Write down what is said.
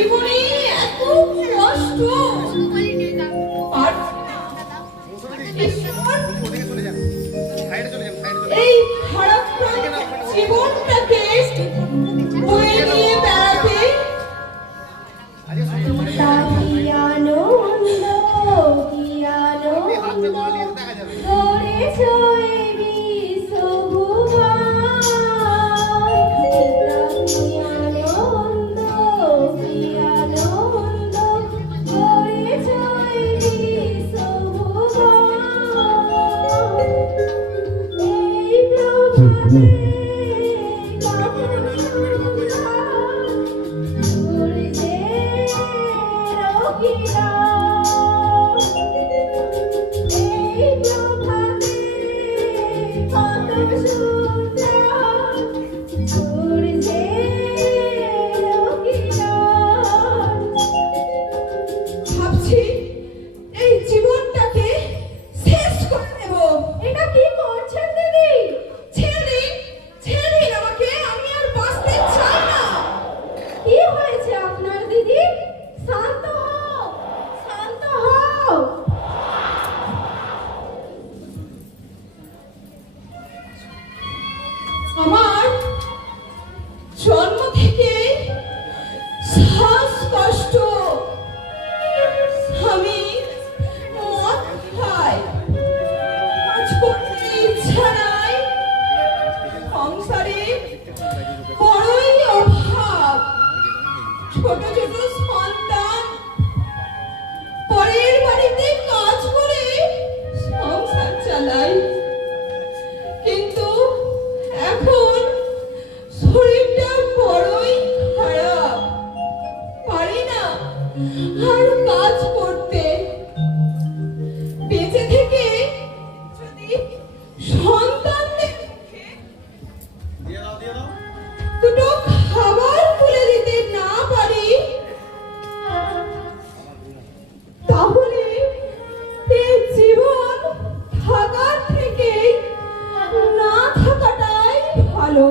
জীবনে এত কষ্ট আর এই খারাপ জীবনটাকে বয়ে নিয়ে বেড়াতে আমার জন্ম থেকে শ্বাসকষ্ট, স্বামী মদ খায়, কাজ করতে ইচ্ছা নাই, সংসারে বড়ই অভাব, ছোট ছোট সন্তান, পরের বাড়িতে কাজ করে সংসার চালাই। কিন্তু এখন শরীরটা বড়ই খারাপ, পারি না আর কাজ করতে। বেঁচে থেকে যদি সন্তানদের দুটো খাবার তুলে দিতে না পারি, তাহলে এই জীবন থাকার থেকে না থাকাটাই ভালো।